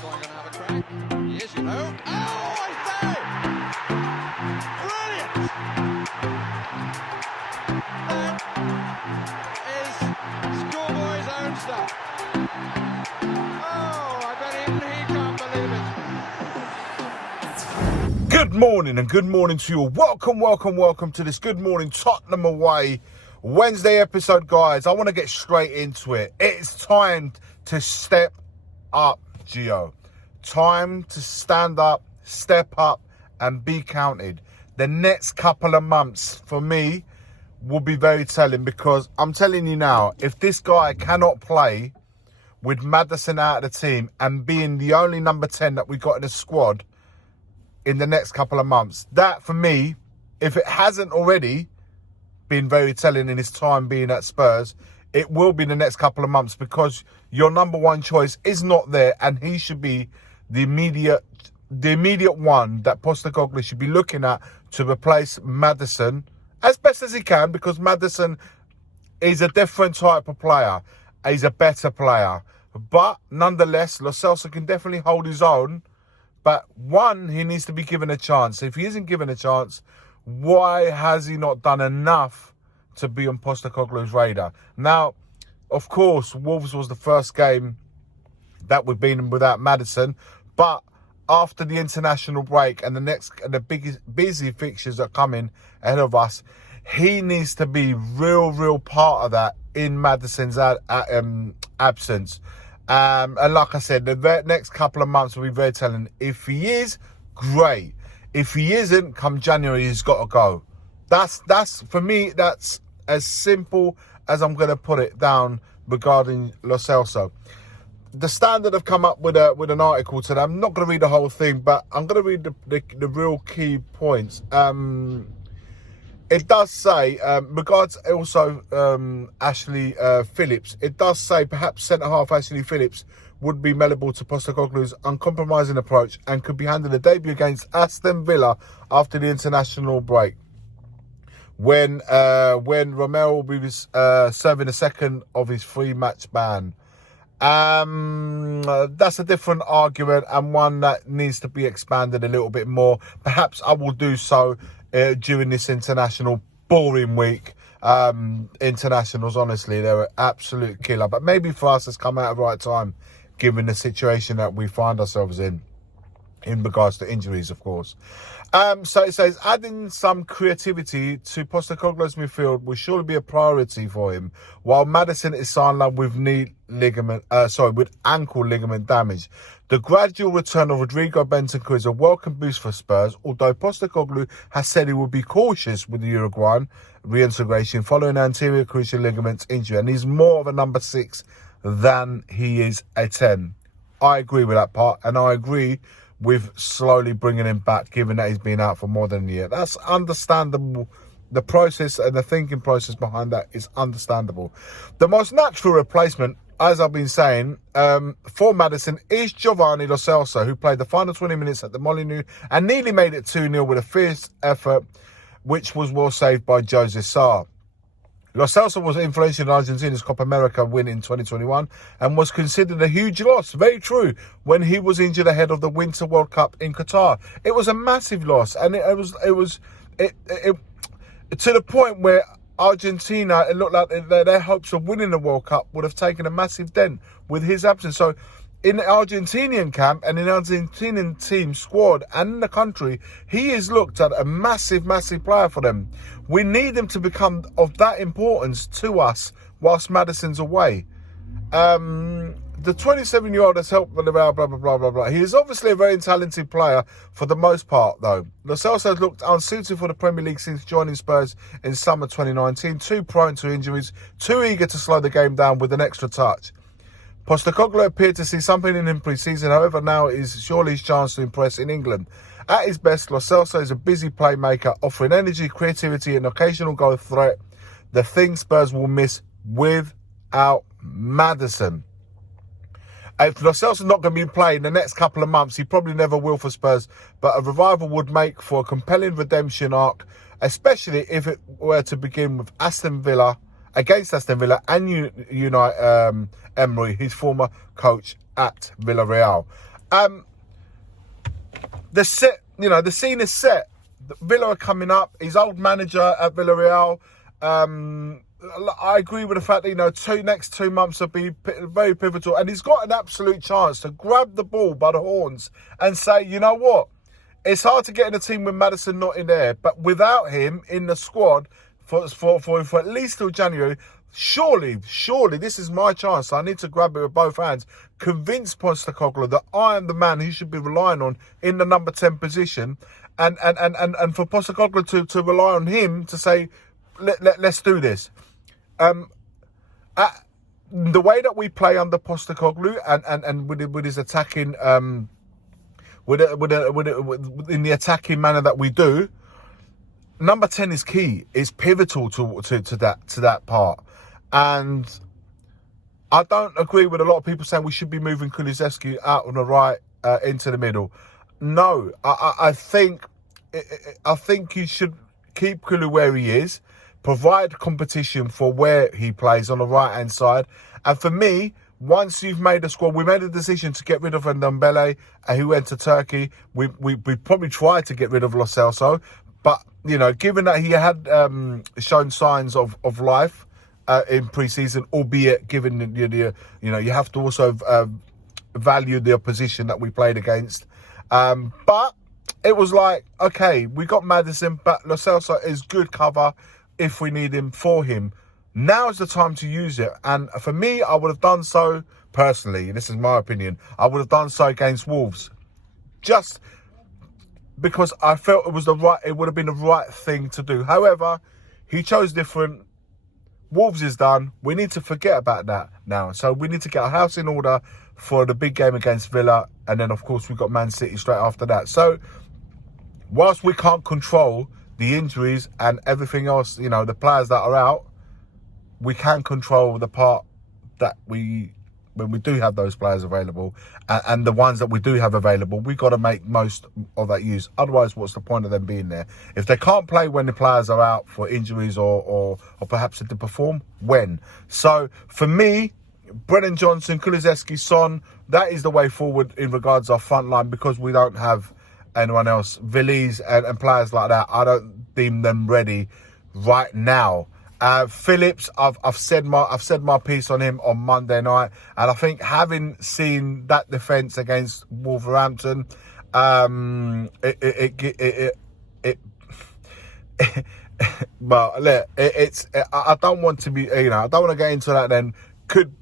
going to have a crack. He is, you know. Oh, I say! Brilliant! That is schoolboy's own stuff. Oh, I bet even he can't believe it. Good morning and good morning to you all. Welcome to this Good Morning Tottenham Away Wednesday episode, guys. I want to get straight into it. It's time to step up, Gio. Time to stand up, step up and be counted. The next couple of months for me will be very telling, because I'm telling you now, if this guy cannot play with Maddison out of the team and being the only number 10 that we got in the squad in the next couple of months, that for me, if it hasn't already been very telling in his time being at Spurs, it will be the next couple of months, because your number one choice is not there, and he should be the immediate one that Postecoglou should be looking at to replace Maddison as best as he can, because Maddison is a different type of player. He's a better player. But nonetheless, Lo Celso can definitely hold his own. But one, he needs to be given a chance. If he isn't given a chance, why has he not done enough to be on Postecoglou's radar? Now, of course, Wolves was the first game that we've been without Maddison. But after the international break and the biggest busy fixtures are coming ahead of us, he needs to be real part of that in Maddison's absence. And like I said, the next couple of months will be very telling. If he is, great. If he isn't, come January, he's got to go. That's for me, that's as simple as I'm going to put it down regarding Lo Celso. The Standard have come up with an article today. I'm not going to read the whole thing, but I'm going to read the real key points. It does say, regards also Ashley Phillips, it does say perhaps centre-half Ashley Phillips would be malleable to Postecoglou's uncompromising approach and could be handed a debut against Aston Villa after the international break, when Romero will be serving the second of his 3-match ban. That's a different argument, and one that needs to be expanded a little bit more. Perhaps I will do so during this international boring week. Internationals, honestly, they're an absolute killer. But maybe for us, it's come out at the right time, given the situation that we find ourselves in regards to injuries, of course. So it says, adding some creativity to Postecoglou's midfield will surely be a priority for him, while Maddison is sidelined with with ankle ligament damage. The gradual return of Rodrigo Bentancur is a welcome boost for Spurs, although Postecoglou has said he will be cautious with the Uruguayan reintegration following an anterior cruciate ligament injury, and he's more of a number 6 than he is a 10. I agree with that part, and I agree with slowly bringing him back, given that he's been out for more than a year. That's understandable. The process and the thinking process behind that is understandable. The most natural replacement, as I've been saying, for Maddison is Giovanni Lo Celso, who played the final 20 minutes at the Molineux and nearly made it 2-0 with a fierce effort, which was well saved by Jose Sarr. Lo Celso was influential in Argentina's Copa America win in 2021 and was considered a huge loss, very true, when he was injured ahead of the Winter World Cup in Qatar. It was a massive loss, and it was to the point where Argentina, it looked like their hopes of winning the World Cup would have taken a massive dent with his absence. So in the Argentinian camp and in the Argentinian team squad and in the country, he is looked at a massive player for them. We need him to become of that importance to us whilst Maddison's away. The 27-year-old has helped, blah. He is obviously a very talented player for the most part, though. Lo Celso has looked unsuited for the Premier League since joining Spurs in summer 2019, too prone to injuries, too eager to slow the game down with an extra touch. Postecoglou appeared to see something in him pre-season, however now is surely his chance to impress in England. At his best, Lo Celso is a busy playmaker, offering energy, creativity and occasional goal threat, the thing Spurs will miss without Maddison. If Lo Celso's not going to be playing the next couple of months, he probably never will for Spurs, but a revival would make for a compelling redemption arc, especially if it were to begin with against Aston Villa and Unai Emery, his former coach at Villarreal. The scene is set. Villa are coming up. His old manager at Villarreal. I agree with the fact that, next 2 months will be very pivotal. And he's got an absolute chance to grab the ball by the horns and say, you know what? It's hard to get in a team with Maddison not in there. But without him in the squad for at least till January, surely, this is my chance. I need to grab it with both hands. Convince Postecoglou that I am the man he should be relying on in the number 10 position. And for Postecoglou to rely on him to say, let's do this. The way that we play under Postecoglou and with his attacking, in the attacking manner that we do, number 10 is key. It's pivotal to that part. And I don't agree with a lot of people saying we should be moving Kulusevski out on the right into the middle. No, I think you should keep Kulu where he is, provide competition for where he plays on the right-hand side. And for me, once you've made a squad, we made a decision to get rid of Ndombele, who went to Turkey. We probably tried to get rid of Lo Celso, but, given that he had shown signs of life in pre-season, albeit given, you have to also value the opposition that we played against. But it was like, okay, we got Maddison, but Lo Celso is good cover if we need him for him. Now is the time to use it. And for me, I would have done so, personally, this is my opinion, I would have done so against Wolves. Just because I felt it would have been the right thing to do. However, he chose different. Wolves is done. We need to forget about that now. So we need to get our house in order for the big game against Villa. And then, of course, we've got Man City straight after that. So whilst we can't control the injuries and everything else, the players that are out, we can control the part that when we do have those players available, and the ones that we do have available, we've got to make most of that use. Otherwise, what's the point of them being there? If they can't play when the players are out for injuries or perhaps to perform, when? So for me, Brennan Johnson, Kulusevski, Son, that is the way forward in regards to our front line, because we don't have anyone else. Villiers and players like that, I don't deem them ready right now. Phillips, I've said my piece on him on Monday night, and I think having seen that defence against Wolverhampton, well, look, I don't want to be, I don't want to get into that. Then could,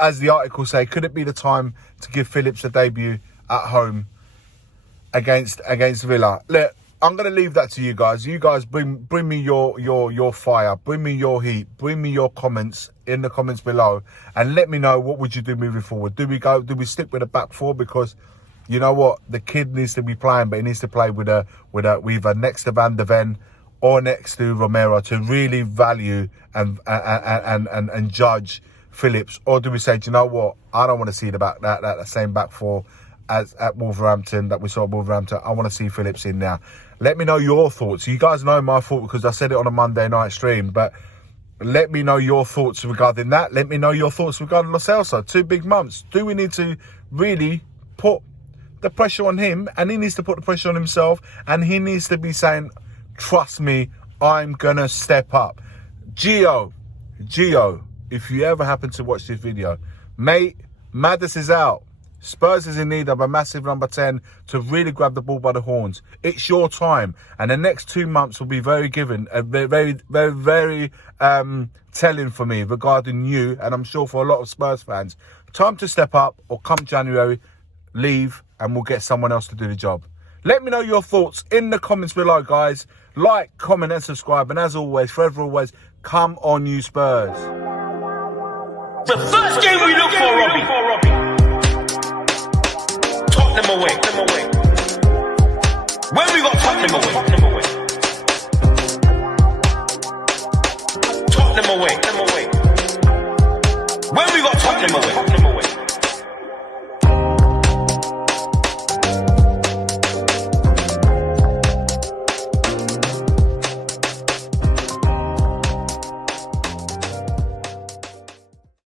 as the article say, could it be the time to give Phillips a debut at home against Villa? Look, I'm going to leave that to you guys. You guys bring me your fire, bring me your heat, bring me your comments in the comments below, and let me know, what would you do moving forward? Do we stick with a back four? Because you know what, the kid needs to be playing, but he needs to play with either next to Van de Ven or next to Romero to really value and judge Phillips. Or do we say, do you know what, I don't want to see that same back four as at Wolverhampton that we saw at Wolverhampton. I want to see Phillips in now. Let me know your thoughts. You guys know my thought because I said it on a Monday night stream, but let me know your thoughts regarding that. Let me know your thoughts regarding Lo Celso. 2 big months. Do we need to really put the pressure on him? And he needs to put the pressure on himself, and he needs to be saying, trust me, I'm going to step up. Gio, if you ever happen to watch this video, mate, Maddis is out. Spurs is in need of a massive number 10 to really grab the ball by the horns. It's your time. And the next 2 months will be very telling for me regarding you, and I'm sure for a lot of Spurs fans. Time to step up, or come January, leave, and we'll get someone else to do the job. Let me know your thoughts in the comments below, guys. Like, comment, and subscribe. And as always, forever always, come on, you Spurs. The first game we look for, Robbie. Tottenham away. When we got Tottenham away. Tottenham away. When we got Tottenham away.